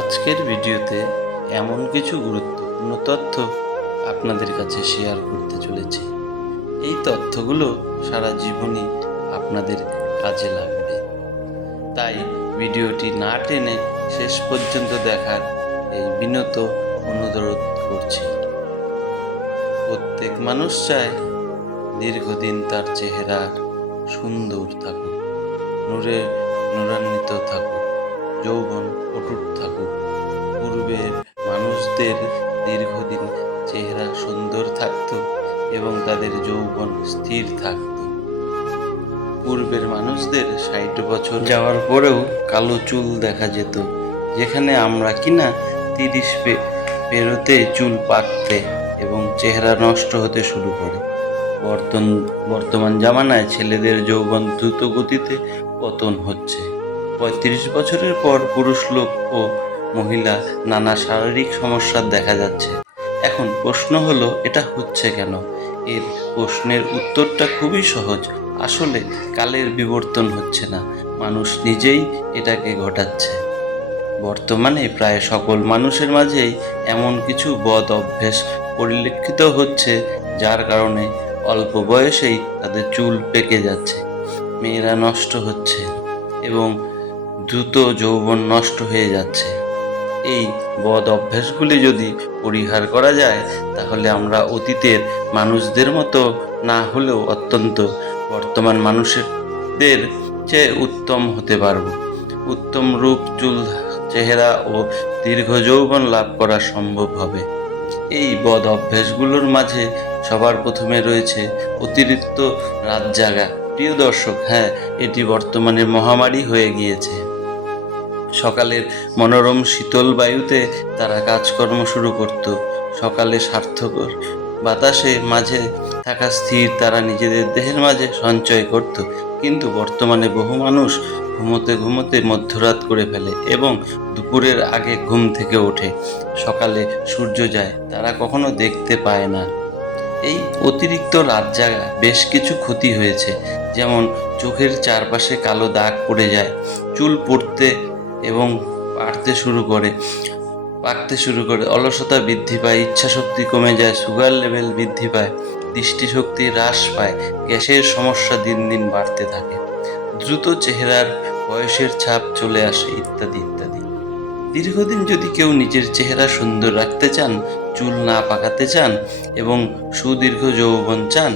আজকের ভিডিওতে এমন কিছু গুরুত্বপূর্ণ তথ্য আপনাদের কাছে শেয়ার করতে চলেছি। এই তথ্যগুলো সারা জীবনই আপনাদের কাজে লাগবে, তাই ভিডিওটি না টেনে শেষ পর্যন্ত দেখার এই বিনত অনুরোধ করছি। প্রত্যেক মানুষ চায় দীর্ঘদিন তার চেহারা সুন্দর থাকুক, নূরান্বিত থাকুক, যৌবন অটুট থাকুক। পূর্বের মানুষদের দীর্ঘদিন চেহারা সুন্দর থাকত এবং তাদের যৌবন স্থির থাকত। পূর্বের মানুষদের 60 বছর যাওয়ার পরেও কালো চুল দেখা যেত, যেখানে আমরা কিনা 30 পেরোতে চুল পাকতে এবং চেহারা নষ্ট হতে শুরু করে। বর্তমান জামানায় ছেলেদের যৌবন দ্রুত গতিতে পতন হচ্ছে। 35 বছরের পর পুরুষ লোক ও মহিলা নানা শারীরিক সমস্যা দেখা যাচ্ছে। এখন প্রশ্ন হলো, এটা হচ্ছে কেন? এর প্রশ্নের উত্তরটা খুবই সহজ। আসলে কালের বিবর্তন হচ্ছে না, মানুষ নিজেই এটাকে ঘটাচ্ছে। বর্তমানে প্রায় সকল মানুষের মাঝেই এমন কিছু বদ অভ্যেস পরিলক্ষিত হচ্ছে, যার কারণে অল্প বয়সেই তাদের চুল পেকে যাচ্ছে, মেয়েরা নষ্ট হচ্ছে এবং দ্রুত যৌবন নষ্ট হয়ে যাচ্ছে। এই বদ অভ্যাসগুলি যদি পরিহার করা যায়, তাহলে আমরা অতীতের মানুষদের মতো না হলেও অত্যন্ত বর্তমান মানুষদের চেয়ে উত্তম হতে পারব। উত্তম রূপ, চুল, চেহারা ও দীর্ঘ যৌবন লাভ করা সম্ভব হবে। এই বদ অভ্যাসগুলোর মাঝে সবার প্রথমে রয়েছে অতিরিক্ত রাত জাগা। প্রিয় দর্শক, হ্যাঁ, এটি বর্তমানে মহামারী হয়ে গিয়েছে। সকালের মনোরম শীতল বায়ুতে তারা কাজকর্ম শুরু করত। সকালে স্বার্থকর বাতাসে মাঝে থাকা স্থির তারা নিজেদের দেহের মাঝে সঞ্চয় করত। কিন্তু বর্তমানে বহু মানুষ ঘুমোতে ঘুমোতে মধ্যরাত করে ফেলে এবং দুপুরের আগে ঘুম থেকে ওঠে। সকালে সূর্য যায়, তারা কখনো দেখতে পায় না। এই অতিরিক্ত রাত জাগা বেশ কিছু ক্ষতি হয়েছে, যেমন চোখের চারপাশে কালো দাগ পড়ে যায়, চুল পড়তে এবং পাকতে শুরু করে, অলসতা বৃদ্ধি পায়, ইচ্ছাশক্তি কমে যায়, সুগার লেভেল বৃদ্ধি পায়, দৃষ্টিশক্তি হ্রাস পায়, গ্যাসের সমস্যা দিন দিন বাড়তে থাকে, দ্রুত চেহারার বয়সের ছাপ চলে আসে, ইত্যাদি ইত্যাদি। দীর্ঘদিন যদি কেউ নিজের চেহারা সুন্দর রাখতে চান, চুল না পাকাতে চান এবং সুদীর্ঘ যৌবন চান,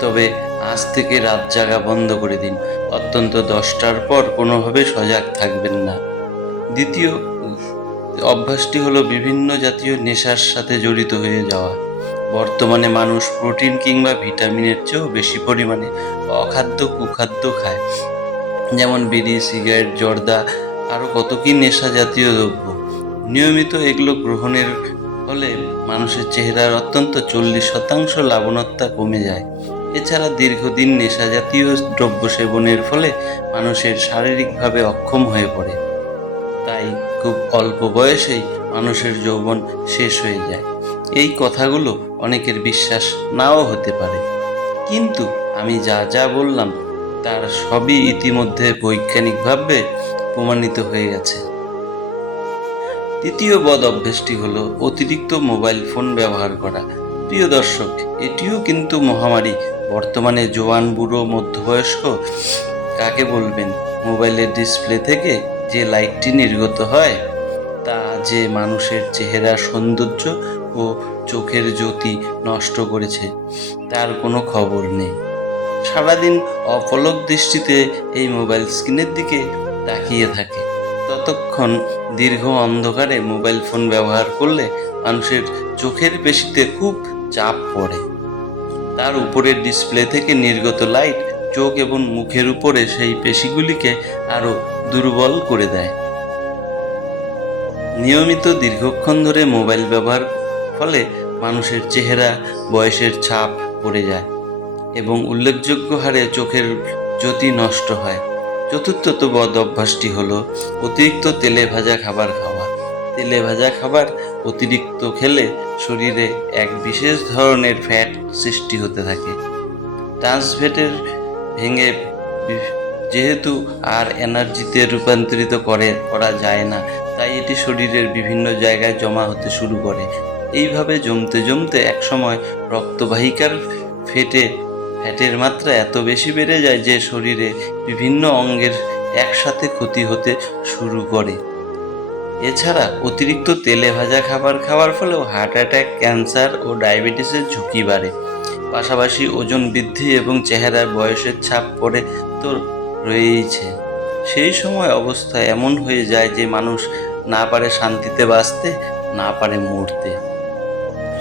তবে আজ থেকে রাত জাগা বন্ধ করে দিন। অত্যন্ত 10টার পর কোনোভাবে সজাগ থাকবেন না। দ্বিতীয় অভ্যাসটি হলো বিভিন্ন জাতীয় নেশার সাথে জড়িত হয়ে যাওয়া। বর্তমানে মানুষ প্রোটিন কিংবা ভিটামিনের চেয়েও বেশি পরিমাণে অখাদ্য কুখাদ্য খায়, যেমন বিড়ি, সিগারেট, জর্দা, আরও কত কি নেশা জাতীয় দ্রব্য। নিয়মিত এগুলো গ্রহণের ফলে মানুষের চেহারার অত্যন্ত 40% লাবণ্যতা কমে যায়। এছাড়া দীর্ঘদিন নেশা জাতীয় দ্রব্য সেবনের ফলে মানুষের শারীরিকভাবে অক্ষম হয়ে পড়ে। তাই খুব অল্প বয়সেই মানুষের যৌবন শেষ হয়ে যায়। এই কথাগুলো অনেকের বিশ্বাস নাও হতে পারে, কিন্তু আমি যা যা বললাম তার সবই ইতিমধ্যে বৈজ্ঞানিকভাবে প্রমাণিত হয়ে গেছে। তৃতীয় বদ অভ্যাসটি হলো অতিরিক্ত মোবাইল ফোন ব্যবহার করা। প্রিয় দর্শক, এটিও কিন্তু মহামারী। বর্তমানে জোয়ান, বুড়ো, মধ্যবয়স্ক কাকে বলবেন, মোবাইলের ডিসপ্লে থেকে যে লাইটটি নির্গত হয়, তা যে মানুষের চেহারার সৌন্দর্য ও চোখের জ্যোতি নষ্ট করেছে, তার কোনো খবর নেই। সারাদিন অপলক দৃষ্টিতে এই মোবাইল স্ক্রিনের দিকে তাকিয়ে থাকে। ততক্ষণ দীর্ঘ অন্ধকারে মোবাইল ফোন ব্যবহার করলে মানুষের চোখের পেশিতে খুব চাপ পড়ে। তার উপরের ডিসপ্লে থেকে নির্গত লাইট চোখ এবং মুখের উপরে সেই পেশিগুলিকে আরও দুর্বল করে দেয়। নিয়মিত দীর্ঘক্ষণ ধরে মোবাইল ব্যবহার ফলে মানুষের চেহারা বয়সের ছাপ পড়ে যায় এবং উল্লেখযোগ্য হারে চোখের জ্যোতি নষ্ট হয়। চতুর্থত বদ অভ্যাসটি হলো অতিরিক্ত তেলে ভাজা খাবার খাওয়া। তেলে ভাজা খাবার অতিরিক্ত খেলে শরীরে এক বিশেষ ধরনের ফ্যাট সৃষ্টি হতে থাকে। ট্রান্স ফ্যাটের ভেঙে যেহেতু আর এনার্জিতে রূপান্তরিত করা যায় না, তাই এটি শরীরের বিভিন্ন জায়গায় জমা হতে শুরু করে। এইভাবে জমতে জমতে একসময় রক্তবাহিকার ফ্যাটের মাত্রা এত বেশি বেড়ে যায় যে শরীরে বিভিন্ন অঙ্গের একসাথে ক্ষতি হতে শুরু করে। এছাড়া অতিরিক্ত তেলে ভাজা খাবার খাওয়ার ফলেও হার্ট অ্যাটাক, ক্যান্সার ও ডায়াবেটিসের ঝুঁকি বাড়ে। পাশাপাশি ওজন বৃদ্ধি এবং চেহারায় বয়সের ছাপ পড়ে তো রয়েইছে। সেই সময় অবস্থা এমন হয়ে যায় যে মানুষ না পারে শান্তিতে বাঁচতে, না পারে মরতে।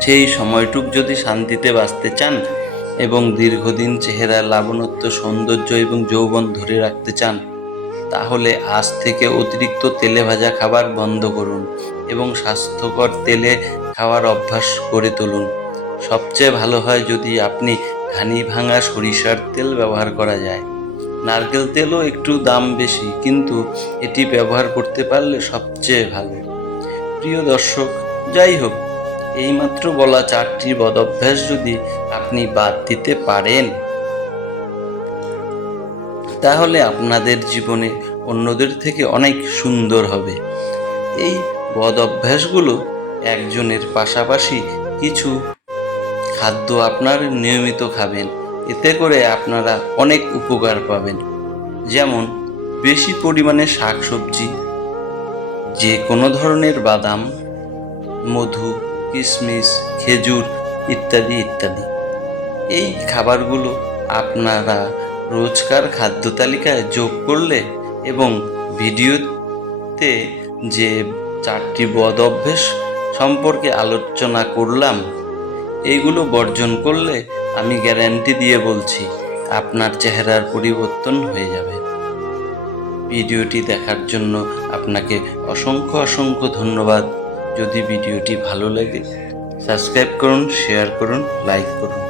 সেই সময়টুক যদি শান্তিতে বাঁচতে চান এবং দীর্ঘদিন চেহারার লাবণ্য, সৌন্দর্য এবং যৌবন ধরে রাখতে চান, তাহলে আজ থেকে অতিরিক্ত তেলে ভাজা খাবার বন্ধ করুন এবং স্বাস্থ্যকর তেলে খাওয়ার অভ্যাস গড়ে তুলুন। সবচেয়ে ভালো হয় যদি আপনি ঘানি ভাঙা সরিষার তেল ব্যবহার করা যায়। নারকেল তেলও একটু দাম বেশি, কিন্তু এটি ব্যবহার করতে পারলে সবচেয়ে ভালো। প্রিয় দর্শক, যাই হোক, এইমাত্র বলা 4টি বদঅভ্যাস যদি আপনি বাদ দিতে পারেন, তাহলে আপনাদের জীবনে অন্যদের থেকে অনেক সুন্দর হবে। এই বদ অভ্যাসগুলো একজনের পাশাপাশি কিছু খাদ্য আপনার নিয়মিত খাবেন, এতে করে আপনারা অনেক উপকার পাবেন। যেমন বেশি পরিমাণে শাকসবজি, যে কোনো ধরনের বাদাম, মধু, কিশমিশ, খেজুর ইত্যাদি ইত্যাদি। এই খাবারগুলো আপনারা রোজকার খাদ্য তালিকায় যোগ করলে এবং ভিডিওতে যে 4টি বদ অভ্যাস সম্পর্কে আলোচনা করলাম, এইগুলো বর্জন করলে আমি গ্যারান্টি দিয়ে বলছি আপনার চেহারার পরিবর্তন হয়ে যাবে। ভিডিওটি দেখার জন্য আপনাকে অসংখ্য অসংখ্য ধন্যবাদ। যদি ভিডিওটি ভালো লাগে সাবস্ক্রাইব করুন, শেয়ার করুন, লাইক করুন।